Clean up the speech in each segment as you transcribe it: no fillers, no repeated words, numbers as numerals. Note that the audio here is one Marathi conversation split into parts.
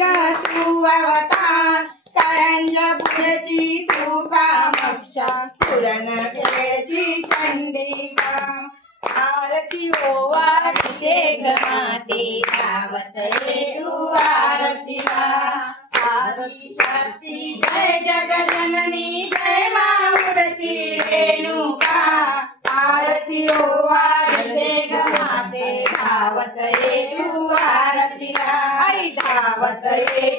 ग तू अवतार करंज पुढची तू कामक्षा पुरण खेळची चंडिका आरती ओवाळते ग माते गावत तू आरतीला आदि शक्ती जय जगजननी जय माऊरची रेणुका आरती ओवाळते ग माते धावत तू आरतीला आई धावत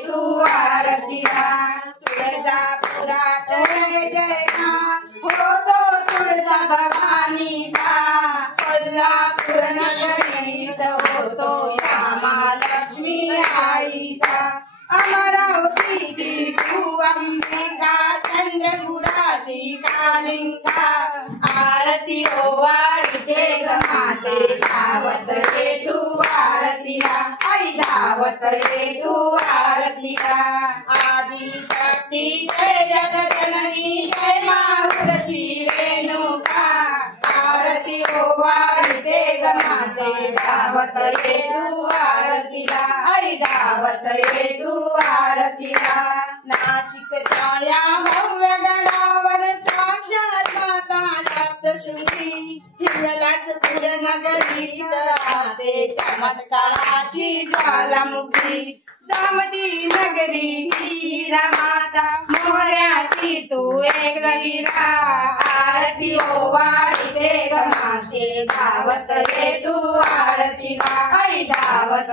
तू आरतीला तुळजापुरात जय होतो तुळजा भवानीचा कोल्हापूर नगरीत होतो या महालक्ष्मी आईचा अमरावती तू अंबिका चंद्रपुराची कालिंका आरती ओवाळते ग माते धावत तू आरतीला आई धावत तू आरतीला आदि शक्ती जय जगजननी जय माऊरची रेणुका आरती ओवाळते ग माते धावत तू आरतीला आई धावत तू आरतीला नाशिकच्या या भव्य गडावर साक्षात माता सप्तशृंगी हिंगलाजपूर नगरीत राहते चमत्काराची ज्वालामुखी जामठी नगरी वीरा माता मोऱ्याची तू एक वीरा आरती ओवाळते ग माते धावत तू आरतीला आई धावत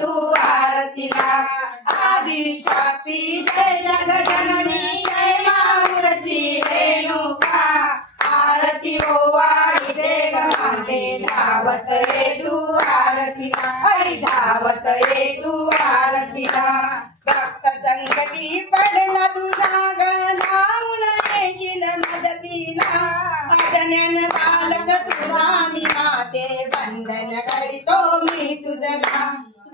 तू आरतीला आदि शक्ती जय जगजननी जय माऊरची रेणुका आरती ओवाळते ग माते धावत तू आरतीला आई धावत तू आरतीला भक्त संकटी पडला तुझा ग धावून येशील मदतीला अजन्यान बालक तुझा मी माते वंदन करीतो मी तुझला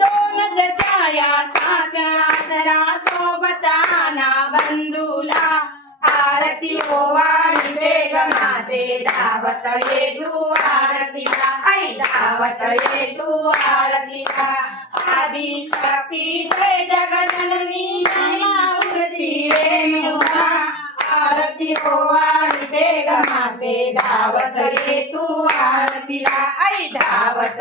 दोन छाया साथ आसरा सोबत आना बंधूला आरती ओवाळते ग माते धावत तू आरतीला आई धावत तू आरतीला आदि शक्ती जय जगजननी जय माऊरची रेणुका आरती ओवाळते ग माते धावत तू आरतीला आई धावत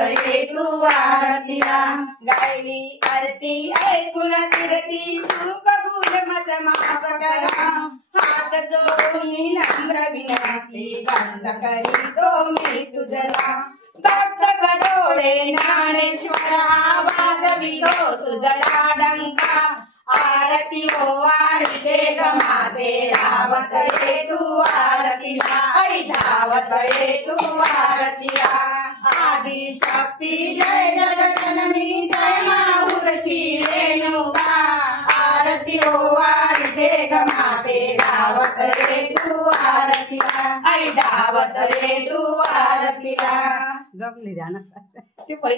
तू आरतीला गायली आरती ऐकून कीर्ती तू कबूल मज माफ करा हात जोडून नम्र विनंती बंद करीतो मी तुझला भक्त कडोळे ज्ञानेश्वरा वाजवितो तुझला डंका आरती ओवाळते ग माते धावत तू आरतीला आई धावत तू आरतीला आदि शक्ती जय जगजननी जय माऊरची रेणुका आरती ओवाळते ग माते धावत तू आरतीला आई धावत तू आरतीला जमली ध्यानात ते पहिलं